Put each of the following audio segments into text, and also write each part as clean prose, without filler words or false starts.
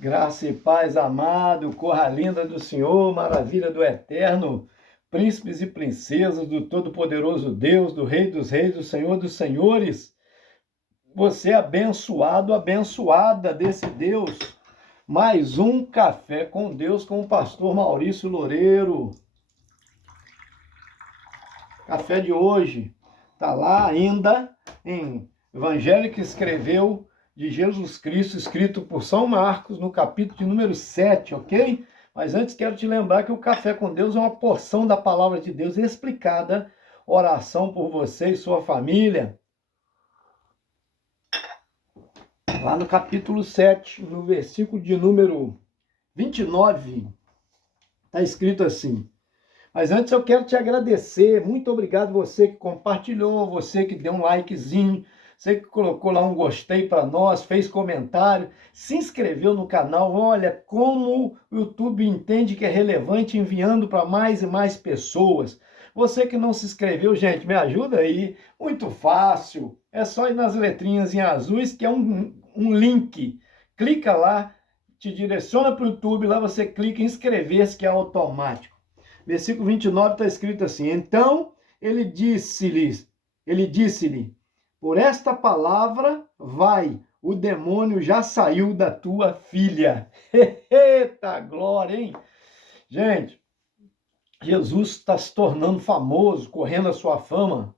Graça e paz, amado, corra linda do Senhor, maravilha do Eterno, príncipes e princesas do Todo-Poderoso Deus, do Rei dos Reis, do Senhor dos Senhores. Você é abençoado, abençoada desse Deus. Mais um Café com Deus com o pastor Maurício Loureiro. Café de hoje está lá ainda em Evangelho que escreveu de Jesus Cristo, escrito por São Marcos, no capítulo de número 7, ok? Mas antes quero te lembrar que o Café com Deus é uma porção da palavra de Deus explicada, oração por você e sua família. Lá no capítulo 7, no versículo de número 29, está escrito assim: mas antes eu quero te agradecer, muito obrigado você que compartilhou, você que deu um likezinho, você que colocou lá um gostei para nós, fez comentário, se inscreveu no canal. Olha como o YouTube entende que é relevante, enviando para mais e mais pessoas. Você que não se inscreveu, gente, me ajuda aí, muito fácil, é só ir nas letrinhas em azuis, que é um link, clica lá, te direciona para o YouTube, lá você clica em inscrever-se, que é automático. Versículo 29 está escrito assim: então ele disse-lhe, por esta palavra vai, o demônio já saiu da tua filha. Eita glória, hein? Gente, Jesus está se tornando famoso, correndo a sua fama.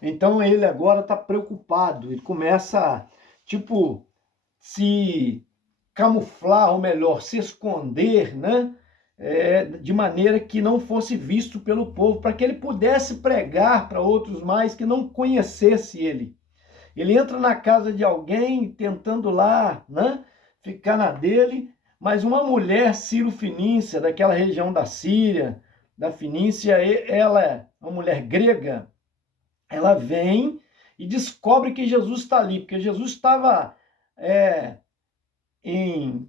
Então ele agora está preocupado, ele começa, se camuflar, ou melhor, se esconder, né? De maneira que não fosse visto pelo povo, para que ele pudesse pregar para outros mais que não conhecesse ele. Ele entra na casa de alguém tentando lá, né, ficar na dele, mas uma mulher sírio-fenícia, daquela região da Síria, da Fenícia, ela é uma mulher grega, ela vem e descobre que Jesus está ali, porque Jesus estava em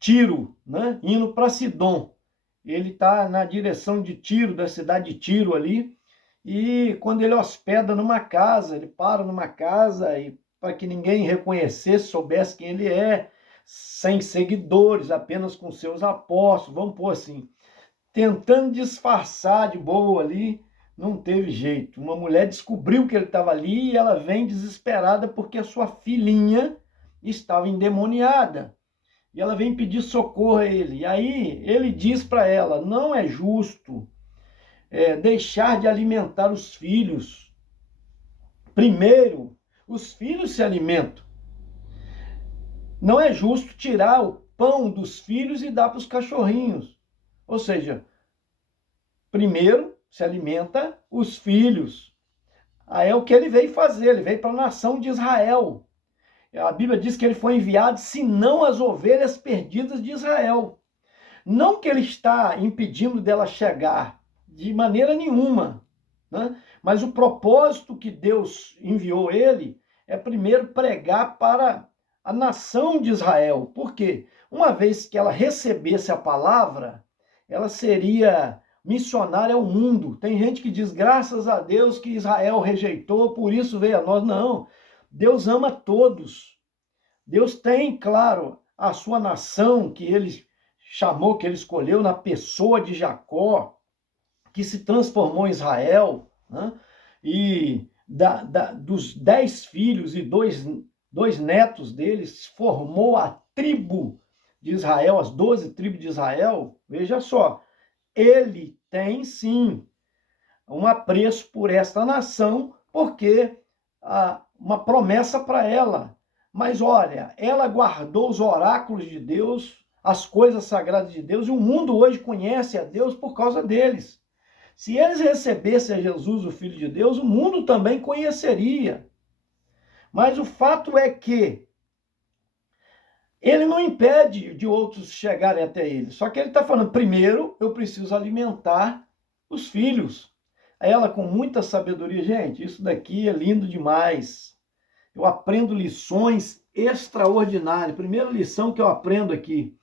Tiro, né, indo para Sidom. Ele está na direção de Tiro, da cidade de Tiro ali, e quando ele hospeda numa casa, ele para numa casa e para que ninguém reconhecesse, soubesse quem ele é, sem seguidores, apenas com seus apóstolos, vamos pôr assim, tentando disfarçar de boa ali, não teve jeito. Uma mulher descobriu que ele estava ali e ela vem desesperada porque a sua filhinha estava endemoniada. E ela vem pedir socorro a ele. E aí ele diz para ela: não é justo deixar de alimentar os filhos. Primeiro, os filhos se alimentam. Não é justo tirar o pão dos filhos e dar para os cachorrinhos. Ou seja, primeiro se alimenta os filhos. Aí é o que ele veio fazer, ele veio para a nação de Israel. A Bíblia diz que ele foi enviado, senão as ovelhas perdidas de Israel. Não que ele está impedindo dela chegar, de maneira nenhuma, né? Mas o propósito que Deus enviou ele é primeiro pregar para a nação de Israel. Por quê? Uma vez que ela recebesse a palavra, ela seria missionária ao mundo. Tem gente que diz, graças a Deus que Israel rejeitou, por isso veio a nós. Não. Deus ama todos. Deus tem, claro, a sua nação que ele chamou, que ele escolheu na pessoa de Jacó, que se transformou em Israel, né? E dos 10 filhos e dois netos deles, formou a tribo de Israel, as 12 tribos de Israel. Veja só, ele tem sim um apreço por esta nação, porque uma promessa para ela. Mas olha, ela guardou os oráculos de Deus, as coisas sagradas de Deus, e o mundo hoje conhece a Deus por causa deles. Se eles recebessem a Jesus, o Filho de Deus, o mundo também conheceria. Mas o fato é que ele não impede de outros chegarem até ele. Só que ele está falando, primeiro eu preciso alimentar os filhos. Ela com muita sabedoria, gente, isso daqui é lindo demais. Eu aprendo lições extraordinárias. Primeira lição que eu aprendo aqui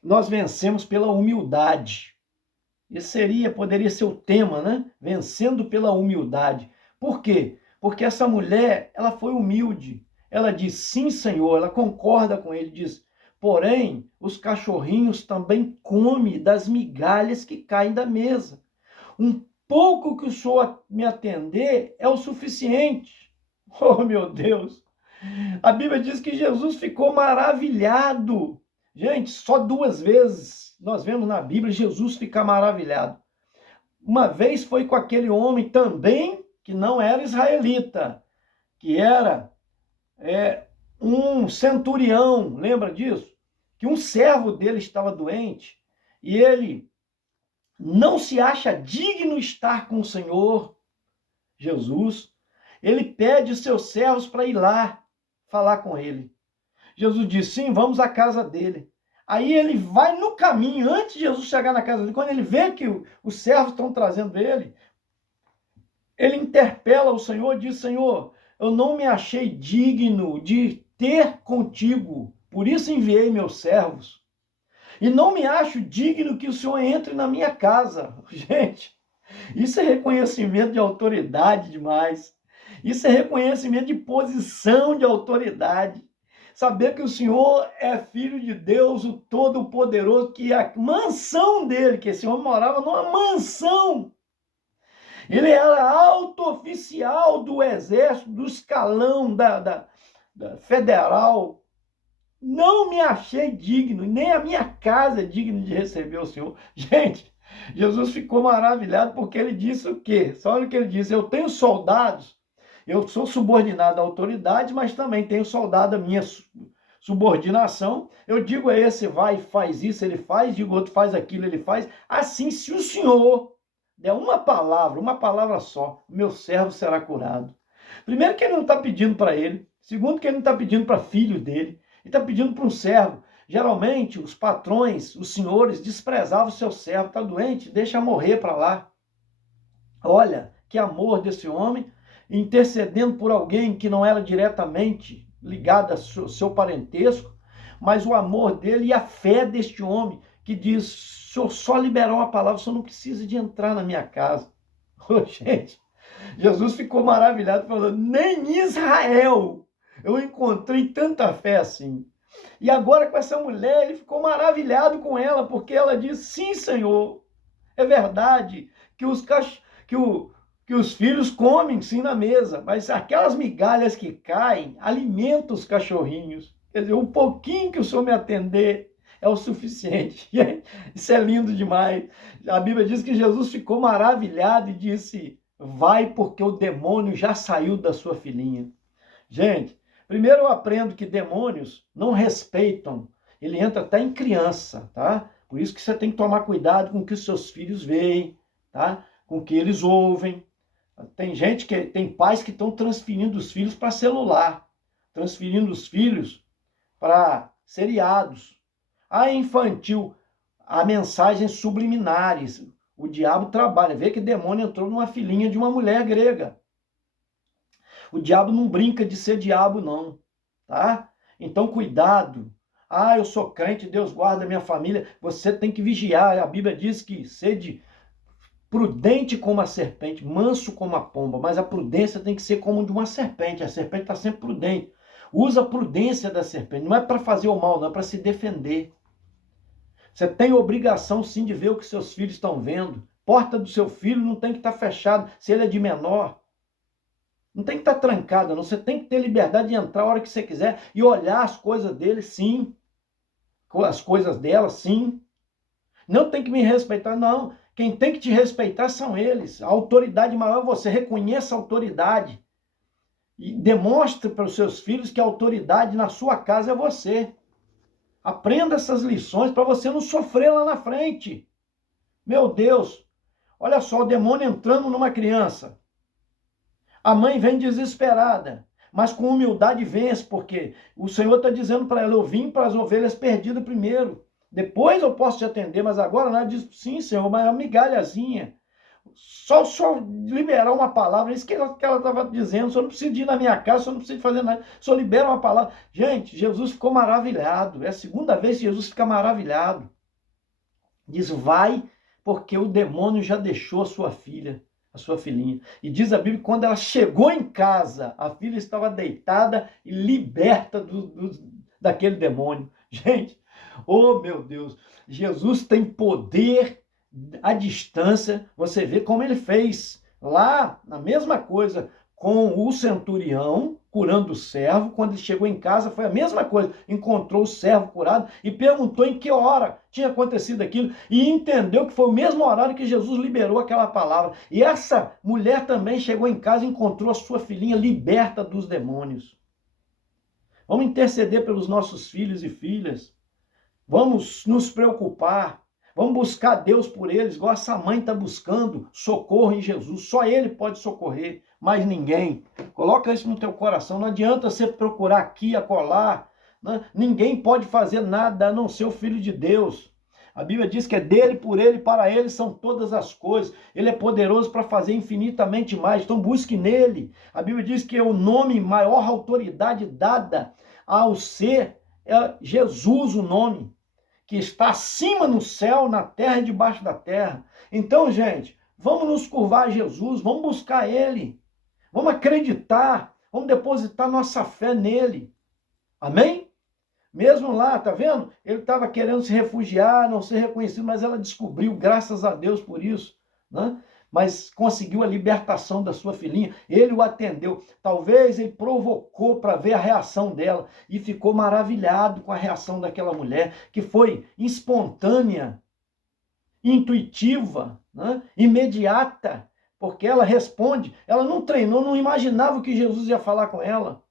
nós vencemos pela humildade. Esse poderia ser o tema, né? Vencendo pela humildade. Por quê? Porque essa mulher, ela foi humilde. Ela diz, sim, Senhor, ela concorda com ele, diz, porém, os cachorrinhos também comem das migalhas que caem da mesa. Um pouco que o Senhor me atender é o suficiente. Oh, meu Deus! A Bíblia diz que Jesus ficou maravilhado. Gente, só 2 vezes nós vemos na Bíblia Jesus ficar maravilhado. Uma vez foi com aquele homem também que não era israelita, que era um centurião, lembra disso? Que um servo dele estava doente e ele não se acha digno de estar com o Senhor Jesus. Ele pede os seus servos para ir lá falar com ele. Jesus disse, sim, vamos à casa dele. Aí ele vai no caminho, antes de Jesus chegar na casa dele, quando ele vê que os servos estão trazendo ele interpela o Senhor e diz, Senhor, eu não me achei digno de ter contigo, por isso enviei meus servos. E não me acho digno que o Senhor entre na minha casa. Gente, isso é reconhecimento de autoridade demais. Isso é reconhecimento de posição de autoridade. Saber que o Senhor é filho de Deus, o Todo-Poderoso, que a mansão dele, que esse homem morava numa mansão. Ele era alto oficial do exército, do escalão da federal. Não me achei digno, nem a minha casa é digna de receber o Senhor. Gente, Jesus ficou maravilhado porque ele disse o quê? Só olha o que ele disse, eu tenho soldados, eu sou subordinado à autoridade, mas também tenho soldado à minha subordinação. Eu digo a esse, vai e faz isso, ele faz, digo outro, faz aquilo, ele faz. Assim, se o Senhor der uma palavra só, meu servo será curado. Primeiro que ele não está pedindo para ele. Segundo que ele não está pedindo para filho dele. Ele está pedindo para um servo. Geralmente, os patrões, os senhores, desprezavam o seu servo. Está doente, deixa morrer para lá. Olha, que amor desse homem, intercedendo por alguém que não era diretamente ligado ao seu parentesco, mas o amor dele e a fé deste homem, que diz, o senhor só liberou uma palavra, o senhor não precisa de entrar na minha casa. Oh, gente, Jesus ficou maravilhado, falando, nem em Israel eu encontrei tanta fé assim. E agora com essa mulher, ele ficou maravilhado com ela, porque ela disse, sim, Senhor, é verdade que os filhos comem sim na mesa, mas aquelas migalhas que caem alimentam os cachorrinhos. Quer dizer, um pouquinho que o Senhor me atender é o suficiente. Isso é lindo demais. A Bíblia diz que Jesus ficou maravilhado e disse, vai porque o demônio já saiu da sua filhinha. Gente, primeiro eu aprendo que demônios não respeitam. Ele entra até em criança, tá? Por isso que você tem que tomar cuidado com o que os seus filhos veem, tá? Com o que eles ouvem. Tem pais que estão transferindo os filhos para celular, transferindo os filhos para seriados. A infantil, há mensagens subliminares. O diabo trabalha. Vê que demônio entrou numa filhinha de uma mulher grega. O diabo não brinca de ser diabo, não. Tá? Então, cuidado. Ah, eu sou crente, Deus guarda a minha família. Você tem que vigiar. A Bíblia diz que sede prudente como a serpente, manso como a pomba. Mas a prudência tem que ser como de uma serpente. A serpente está sempre prudente. Usa a prudência da serpente. Não é para fazer o mal, não. É para se defender. Você tem obrigação, sim, de ver o que seus filhos estão vendo. Porta do seu filho não tem que estar fechada. Se ele é de menor, não tem que estar trancada, não. Você tem que ter liberdade de entrar a hora que você quiser e olhar as coisas dele, sim. As coisas dela, sim. Não tem que me respeitar, não. Quem tem que te respeitar são eles. A autoridade maior é você. Reconheça a autoridade. E demonstre para os seus filhos que a autoridade na sua casa é você. Aprenda essas lições para você não sofrer lá na frente. Meu Deus, olha só, o demônio entrando numa criança. A mãe vem desesperada, mas com humildade vence, porque o Senhor está dizendo para ela, eu vim para as ovelhas perdidas primeiro. Depois eu posso te atender, mas agora ela diz, sim, Senhor, mas é uma migalhazinha. Só liberar uma palavra, isso que ela estava dizendo, o senhor não precisa ir na minha casa, o senhor não precisa fazer nada, o senhor libera uma palavra. Gente, Jesus ficou maravilhado, é a segunda vez que Jesus fica maravilhado. Diz, vai, porque o demônio já deixou a sua filha. a sua filhinha. E diz a Bíblia que quando ela chegou em casa, a filha estava deitada e liberta daquele demônio. Gente, oh meu Deus, Jesus tem poder à distância. Você vê como ele fez lá, na mesma coisa, com o centurião, curando o servo. Quando ele chegou em casa, foi a mesma coisa. Encontrou o servo curado e perguntou em que hora tinha acontecido aquilo. E entendeu que foi o mesmo horário que Jesus liberou aquela palavra. E essa mulher também chegou em casa e encontrou a sua filhinha liberta dos demônios. Vamos interceder pelos nossos filhos e filhas. Vamos nos preocupar. Vamos buscar Deus por eles, igual essa mãe está buscando socorro em Jesus. Só Ele pode socorrer, mais ninguém. Coloca isso no teu coração. Não adianta você procurar aqui, acolá. Né? Ninguém pode fazer nada a não ser o Filho de Deus. A Bíblia diz que é dele, por ele, para ele são todas as coisas. Ele é poderoso para fazer infinitamente mais. Então busque nele. A Bíblia diz que é o nome, maior autoridade dada ao ser, é Jesus o nome, que está acima no céu, na terra e debaixo da terra. Então, gente, vamos nos curvar a Jesus, vamos buscar Ele, vamos acreditar, vamos depositar nossa fé nele. Amém? Mesmo lá, tá vendo? Ele estava querendo se refugiar, não ser reconhecido, mas ela descobriu, graças a Deus por isso, né? Mas conseguiu a libertação da sua filhinha, ele o atendeu. Talvez ele provocou para ver a reação dela e ficou maravilhado com a reação daquela mulher, que foi espontânea, intuitiva, né? Imediata, porque ela responde, ela não treinou, não imaginava que Jesus ia falar com ela.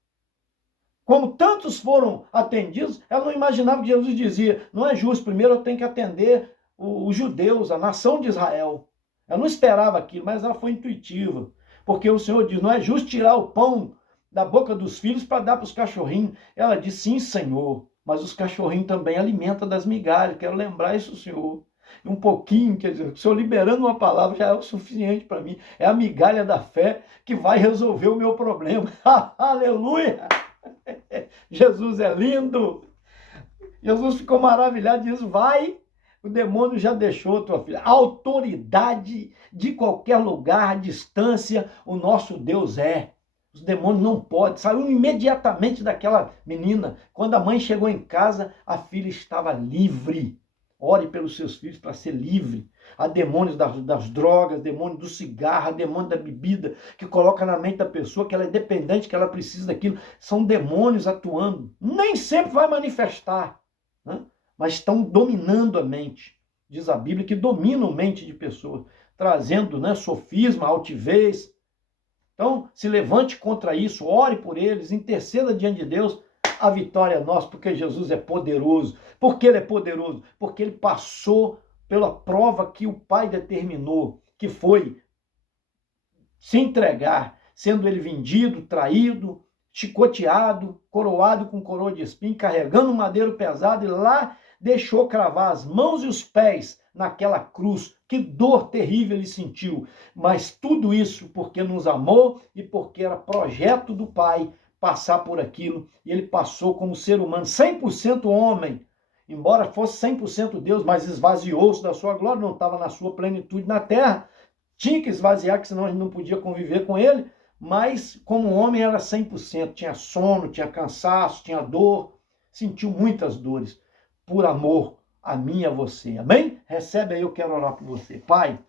Como tantos foram atendidos, ela não imaginava que Jesus dizia, não é justo, primeiro eu tenho que atender os judeus, a nação de Israel. Ela não esperava aquilo, mas ela foi intuitiva. Porque o Senhor diz, não é justo tirar o pão da boca dos filhos para dar para os cachorrinhos. Ela diz, sim, Senhor, mas os cachorrinhos também alimentam das migalhas. Quero lembrar isso, Senhor. Um pouquinho, quer dizer, o Senhor liberando uma palavra já é o suficiente para mim. É a migalha da fé que vai resolver o meu problema. Aleluia! Jesus é lindo. Jesus ficou maravilhado e diz, vai, o demônio já deixou tua filha. A autoridade de qualquer lugar, distância, o nosso Deus é. Os demônios não podem. Saiu imediatamente daquela menina. Quando a mãe chegou em casa, a filha estava livre. Ore pelos seus filhos para ser livre. Há demônios das drogas, demônio do cigarro, demônio da bebida, que coloca na mente da pessoa que ela é dependente, que ela precisa daquilo. São demônios atuando. Nem sempre vai manifestar, né? Mas estão dominando a mente. Diz a Bíblia que dominam a mente de pessoas, trazendo, né, sofisma, altivez. Então, se levante contra isso, ore por eles, interceda diante de Deus. A vitória é nossa, porque Jesus é poderoso. Por que ele é poderoso? Porque ele passou pela prova que o Pai determinou, que foi se entregar, sendo ele vendido, traído, chicoteado, coroado com coroa de espinho, carregando um madeiro pesado, e lá deixou cravar as mãos e os pés naquela cruz. Que dor terrível ele sentiu. Mas tudo isso porque nos amou e porque era projeto do Pai passar por aquilo. E ele passou como ser humano, 100% homem, embora fosse 100% Deus, mas esvaziou-se da sua glória, não estava na sua plenitude na terra. Tinha que esvaziar, que senão a gente não podia conviver com ele, mas como homem era 100%, tinha sono, tinha cansaço, tinha dor, sentiu muitas dores, por amor a mim e a você, amém? Recebe aí, eu quero orar por você. Pai,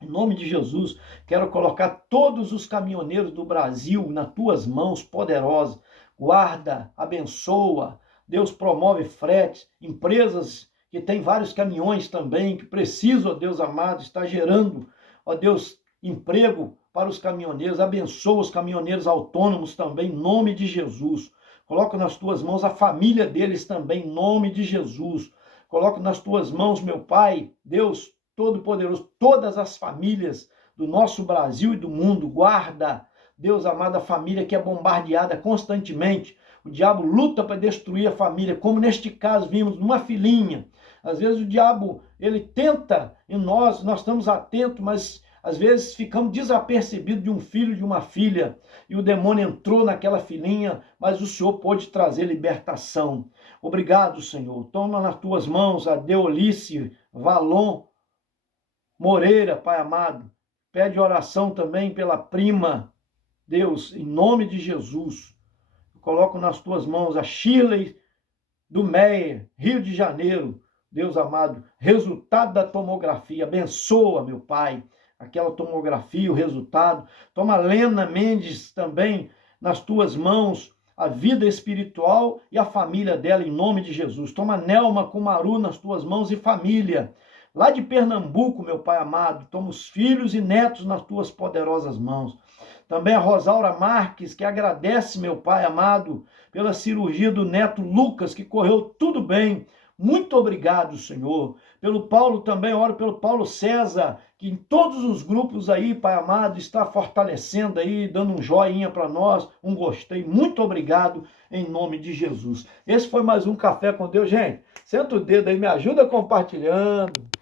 em nome de Jesus, quero colocar todos os caminhoneiros do Brasil nas tuas mãos poderosas, guarda, abençoa, Deus promove fretes, empresas que têm vários caminhões também, que precisam, ó Deus amado, está gerando, ó Deus, emprego para os caminhoneiros, abençoa os caminhoneiros autônomos também, em nome de Jesus. Coloca nas tuas mãos a família deles também, em nome de Jesus. Coloco nas tuas mãos, meu Pai, Deus Todo-Poderoso, todas as famílias do nosso Brasil e do mundo. Guarda, Deus amado, a família que é bombardeada constantemente. O diabo luta para destruir a família, como neste caso vimos numa filhinha. Às vezes o diabo, ele tenta em nós estamos atentos, mas às vezes ficamos desapercebidos de um filho, de uma filha, e o demônio entrou naquela filhinha, mas o Senhor pôde trazer libertação. Obrigado, Senhor. Toma nas tuas mãos a Deolice Valon Moreira, Pai amado. pede oração também pela prima. Deus, em nome de Jesus, eu coloco nas tuas mãos a Shirley do Meier, Rio de Janeiro. Deus amado, resultado da tomografia, abençoa, meu Pai, aquela tomografia, o resultado. Toma Lena Mendes também nas tuas mãos, a vida espiritual e a família dela, em nome de Jesus. Toma Nelma Kumaru nas tuas mãos e família. Lá de Pernambuco, meu Pai amado, toma os filhos e netos nas tuas poderosas mãos. Também a Rosaura Marques, que agradece, meu Pai amado, pela cirurgia do neto Lucas, que correu tudo bem. Muito obrigado, Senhor. Pelo Paulo também, oro pelo Paulo César, que em todos os grupos aí, Pai amado, está fortalecendo aí, dando um joinha para nós, um gostei. Muito obrigado, em nome de Jesus. Esse foi mais um Café com Deus, gente. Senta o dedo aí, me ajuda compartilhando.